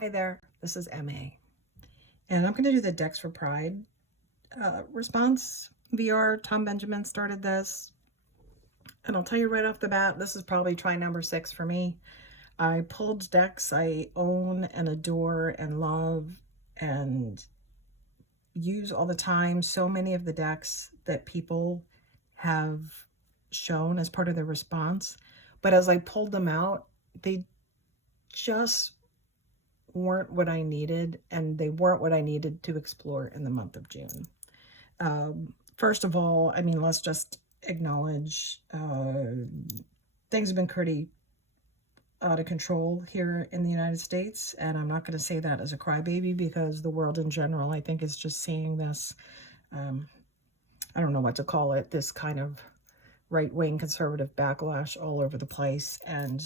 Hi there, this is MA, and I'm going to do the Decks for Pride response VR. Tom Benjamin started this, and I'll tell you right off the bat, this is probably try number 6 for me. I pulled decks I own and adore and love and use all the time. So many of the decks that people have shown as part of their response, but as I pulled them out, they just weren't what I needed, and they weren't what I needed to explore in the month of June. First of all, I mean, let's just acknowledge things have been pretty out of control here in the United States, and I'm not going to say that as a crybaby because the world in general, I think, is just seeing this. I don't know what to call it. This kind of right-wing conservative backlash all over the place, and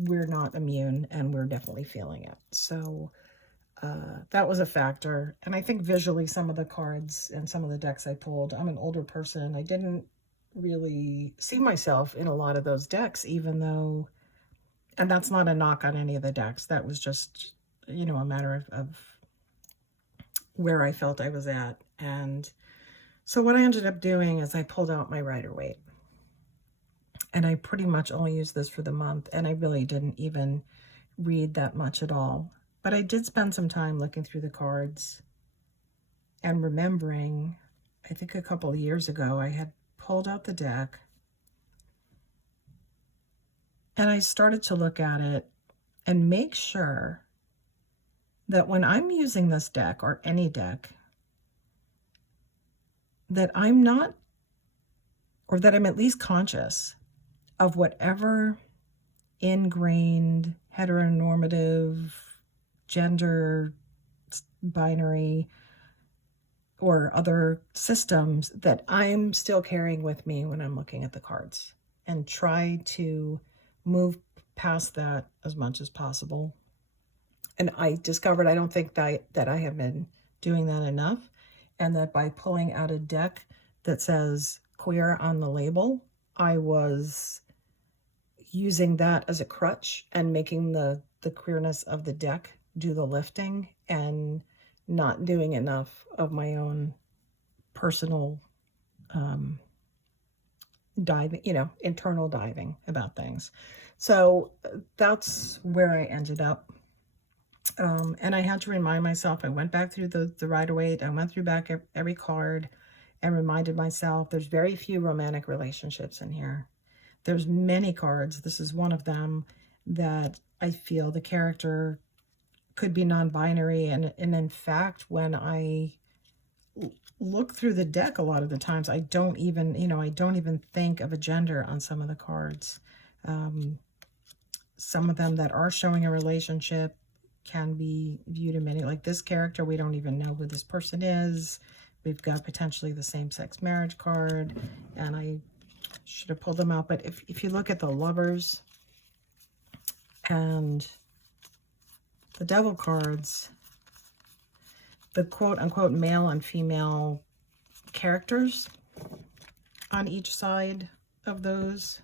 we're not immune, and we're definitely feeling it. So that was a factor. And I think visually some of the cards and some of the decks I pulled, I'm an older person. I didn't really see myself in a lot of those decks, even though, and that's not a knock on any of the decks. That was just, a matter of where I felt I was at. And so what I ended up doing is I pulled out my Rider-Waite. And I pretty much only used this for the month, and I really didn't even read that much at all. But I did spend some time looking through the cards and remembering, I think a couple of years ago, I had pulled out the deck and I started to look at it and make sure that when I'm using this deck or any deck, that I'm not, or that I'm at least conscious of whatever ingrained heteronormative gender binary or other systems that I'm still carrying with me when I'm looking at the cards, and try to move past that as much as possible. And I discovered I don't think that I have been doing that enough, and that by pulling out a deck that says queer on the label, I was using that as a crutch and making the queerness of the deck do the lifting, and not doing enough of my own personal diving, internal diving about things. So that's where I ended up. And I had to remind myself, I went back through the Rider-Waite, I went through back every card and reminded myself there's very few romantic relationships in here. There's many cards, this is one of them, that I feel the character could be non-binary, and in fact, when I look through the deck a lot of the times, I don't even think of a gender on some of the cards. Some of them that are showing a relationship can be viewed in many, like this character, we don't even know who this person is. We've got potentially the same-sex marriage card, and I should have pulled them out. But if you look at the Lovers and the Devil cards, the quote-unquote male and female characters on each side of those,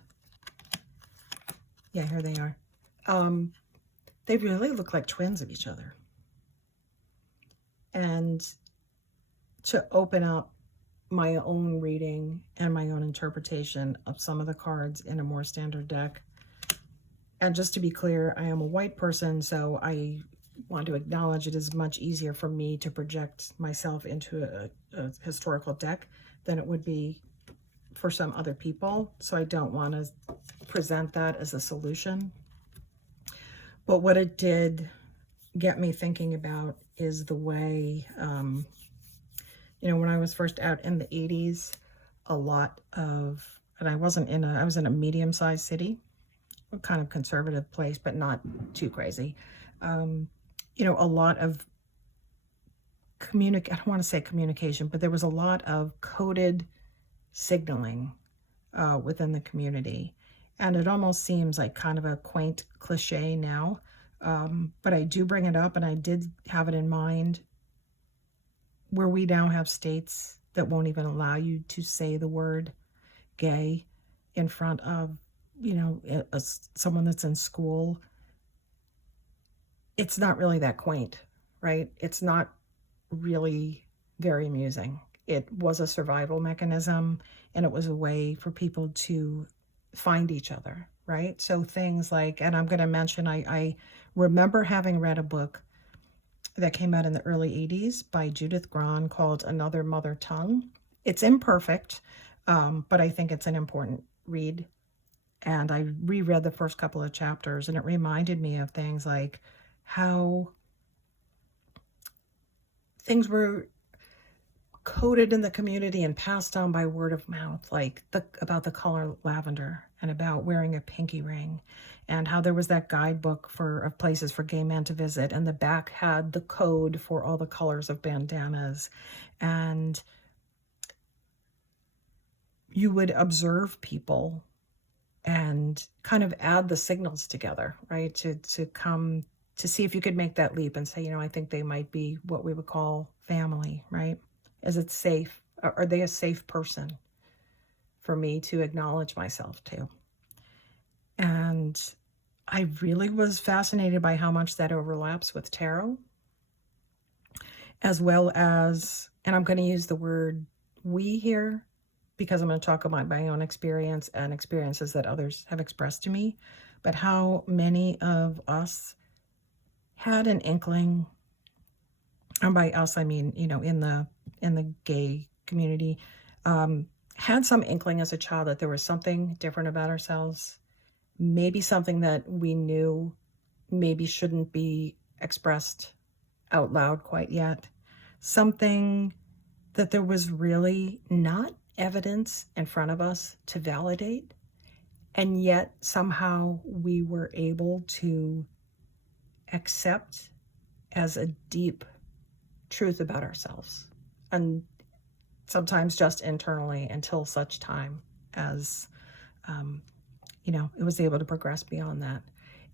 yeah, here they are. They really look like twins of each other. And to open up my own reading and my own interpretation of some of the cards in a more standard deck. And just to be clear, I am a white person, so I want to acknowledge it is much easier for me to project myself into a historical deck than it would be for some other people. So I don't want to present that as a solution. But what it did get me thinking about is the way, when I was first out in the 80s, a lot of, and I was in a medium-sized city, a kind of conservative place, but not too crazy. A lot of I don't want to say communication, but there was a lot of coded signaling within the community. And it almost seems like kind of a quaint cliche now, but I do bring it up, and I did have it in mind where we now have states that won't even allow you to say the word gay in front of, someone that's in school. it's not really that quaint, right? It's not really very amusing. It was a survival mechanism, and it was a way for people to find each other, right? So things like, and I'm going to mention, I remember having read a book that came out in the early 80s by Judith Grahn called Another Mother Tongue. It's imperfect, but I think it's an important read. And I reread the first couple of chapters, and it reminded me of things like how things were coded in the community and passed on by word of mouth, like about the color lavender and about wearing a pinky ring, and how there was that guidebook of places for gay men to visit, and the back had the code for all the colors of bandanas, and you would observe people and kind of add the signals together, right? To come to see if you could make that leap and say, you know, I think they might be what we would call family, right? Is it safe? Are they a safe person for me to acknowledge myself to? And I really was fascinated by how much that overlaps with tarot, as well as, and I'm going to use the word we here because I'm going to talk about my own experience and experiences that others have expressed to me, but how many of us had an inkling, and by us I mean, you know, in the gay community, had some inkling as a child that there was something different about ourselves, maybe something that we knew maybe shouldn't be expressed out loud quite yet, something that there was really not evidence in front of us to validate, and yet somehow we were able to accept as a deep truth about ourselves, and sometimes just internally, until such time as you know, it was able to progress beyond that.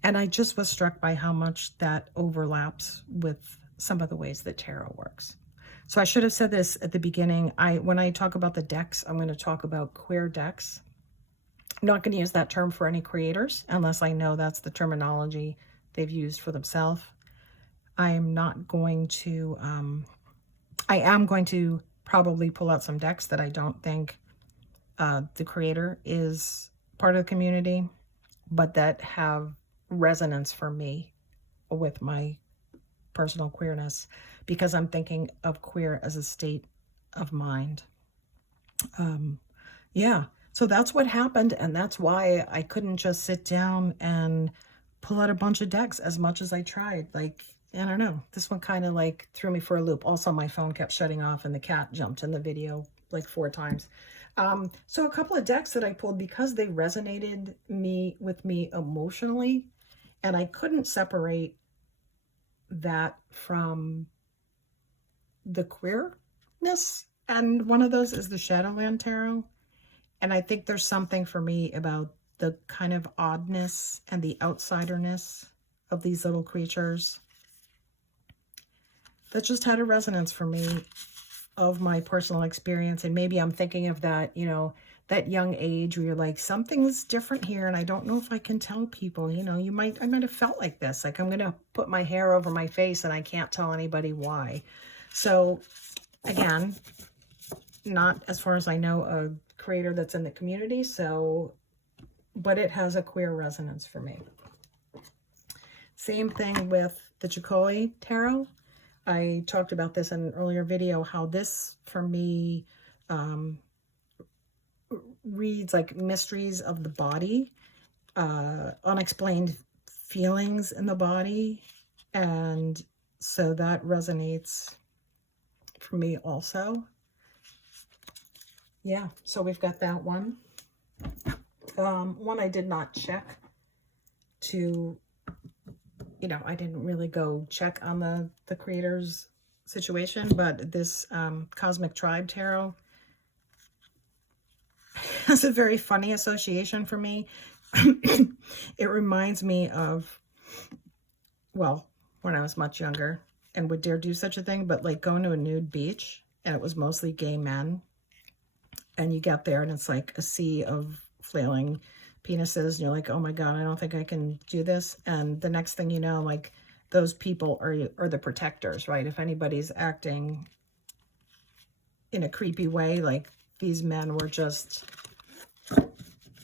And I just was struck by how much that overlaps with some of the ways that tarot works. So I should have said this at the beginning. When I talk about the decks, I'm going to talk about queer decks. I'm not going to use that term for any creators unless I know that's the terminology they've used for themselves. I am going to probably pull out some decks that I don't think the creator is part of the community, but that have resonance for me with my personal queerness, because I'm thinking of queer as a state of mind. Yeah, so that's what happened, and that's why I couldn't just sit down and pull out a bunch of decks as much as I tried. Like, I don't know, this one kind of like threw me for a loop. Also, my phone kept shutting off and the cat jumped in the video like 4 times. So a couple of decks that I pulled because they resonated with me emotionally, and I couldn't separate that from the queerness. And one of those is the Shadowland Tarot. And I think there's something for me about the kind of oddness and the outsiderness of these little creatures that just had a resonance for me of my personal experience. And maybe I'm thinking of that, you know, that young age where you're like, something's different here, and I don't know if I can tell people, you know, I might have felt like this, like I'm going to put my hair over my face and I can't tell anybody why. So again, not as far as I know a creator that's in the community, so, but it has a queer resonance for me. Same thing with the Celluloid Tarot. I talked about this in an earlier video, how this, for me, reads like mysteries of the body, unexplained feelings in the body, and so that resonates for me also. Yeah, so we've got that one. One I did not check to, you know, I didn't really go check on the creator's situation, but this Cosmic Tribe Tarot has a very funny association for me. It reminds me of, well, when I was much younger and would dare do such a thing, but like going to a nude beach, and it was mostly gay men, and you get there and it's like a sea of flailing penises, and you're like, oh my God, I don't think I can do this. And the next thing you know, I'm like those people are the protectors, right? If anybody's acting in a creepy way, like these men were just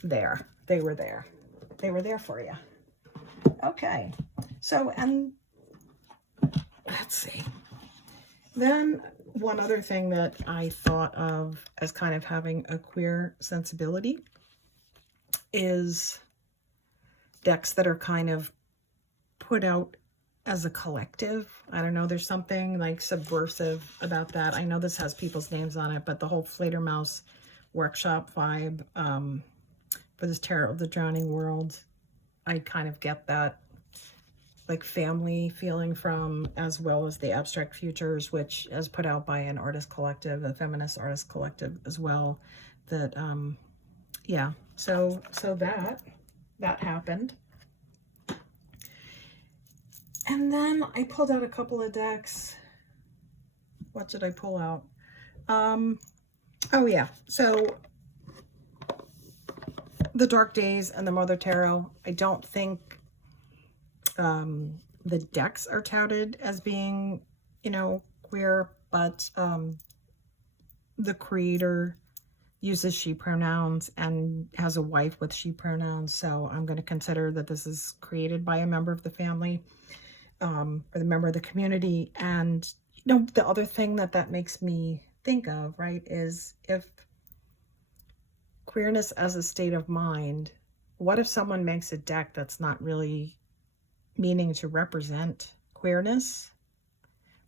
there. They were there. They were there for you. Okay. So, and let's see. Then one other thing that I thought of as kind of having a queer sensibility is decks that are kind of put out as a collective. I don't know, there's something like subversive about that. I know this has people's names on it, but the whole Fledermaus workshop vibe for this Tarot of the Drowning World, I kind of get that like family feeling from, as well as the Abstract Futures, which is put out by an artist collective, a feminist artist collective as well. That yeah, so that happened. And then I pulled out a couple of decks. What did I pull out? Oh yeah, so the Dark Days and the Mother Tarot. I don't think the decks are touted as being, you know, queer, but the creator uses she pronouns and has a wife with she pronouns, so I'm going to consider that this is created by a member of the family, or the member of the community. And you know, the other thing that makes me think of, right, is if queerness as a state of mind, what if someone makes a deck that's not really meaning to represent queerness,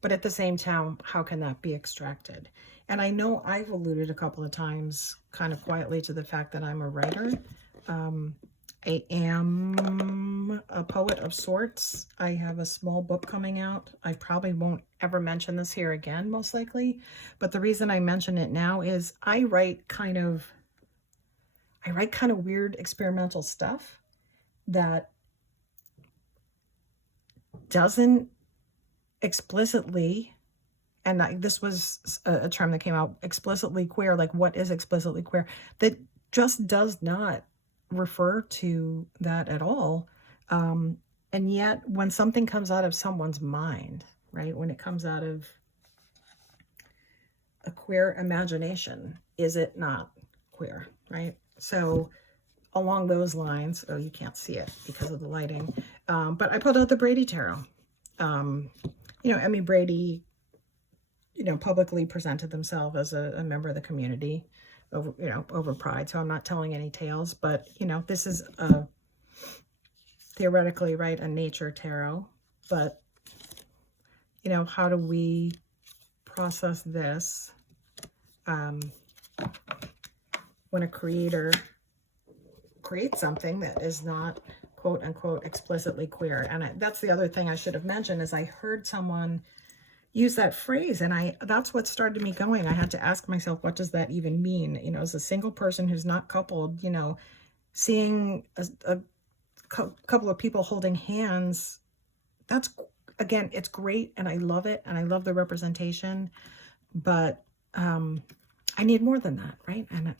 but at the same time, how can that be extracted? And I know I've alluded a couple of times kind of quietly to the fact that I'm a writer. I am a poet of sorts. I have a small book coming out. I probably won't ever mention this here again, most likely. But the reason I mention it now is I write kind of weird experimental stuff that doesn't explicitly, and this was a term that came out, explicitly queer. Like, what is explicitly queer? That just does not refer to that at all. And yet when something comes out of someone's mind, right, when it comes out of a queer imagination, is it not queer, right? So along those lines, oh, you can't see it because of the lighting, but I pulled out the Brady Tarot. You know, Emmy Brady, you know, publicly presented themselves as a member of the community over, you know, over Pride. So I'm not telling any tales, but, you know, this is a theoretically, right, a nature tarot. But, you know, how do we process this when a creator creates something that is not quote unquote explicitly queer? And that's the other thing I should have mentioned, is I heard someone use that phrase, and that's what started me going. I had to ask myself, what does that even mean? You know, as a single person who's not coupled, you know, seeing a couple of people holding hands, that's, again, it's great, and I love it, and I love the representation, but I need more than that, right? And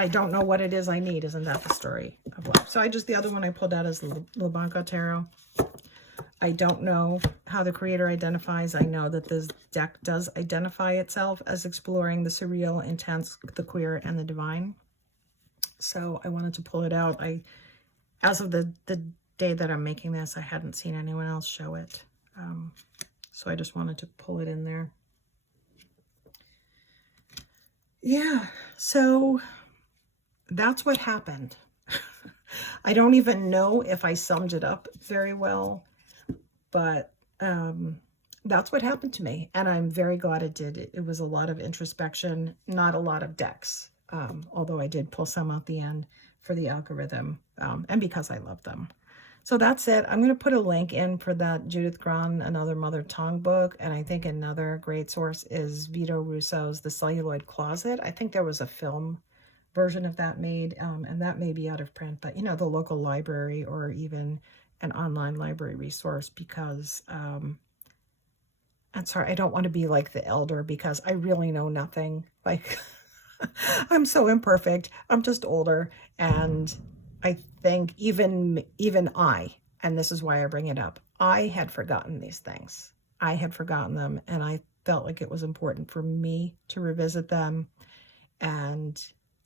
I don't know what it is I need. Isn't that the story of life? So the other one I pulled out is Labanca Tarot. I don't know how the creator identifies. I know that this deck does identify itself as exploring the surreal, intense, the queer, and the divine. So I wanted to pull it out. As of the day that I'm making this, I hadn't seen anyone else show it. So I just wanted to pull it in there. Yeah, so that's what happened. I don't even know if I summed it up very well, but that's what happened to me, and I'm very glad it did. It was a lot of introspection, not a lot of decks, although I did pull some out the end for the algorithm, and because I love them. So that's it. I'm going to put a link in for that Judith Grahn, Another Mother Tongue book, and I think another great source is Vito Russo's The Celluloid Closet. I think there was a film version of that made, and that may be out of print, but, you know, the local library or even an online library resource, because I'm sorry, I don't want to be like the elder, because I really know nothing. Like, I'm so imperfect. I'm just older, and I think even I and this is why I bring it up. I had forgotten these things. I had forgotten them, and I felt like it was important for me to revisit them and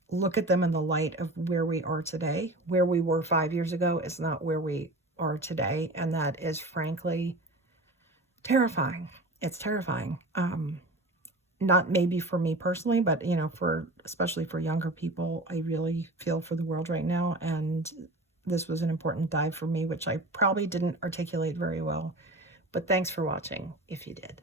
look at them in the light of where we are today. Where we were 5 years ago is not where we are today, and that is frankly terrifying. It's terrifying. Not maybe for me personally, but you know, especially for younger people, I really feel for the world right now, and this was an important dive for me, which I probably didn't articulate very well. But thanks for watching if you did.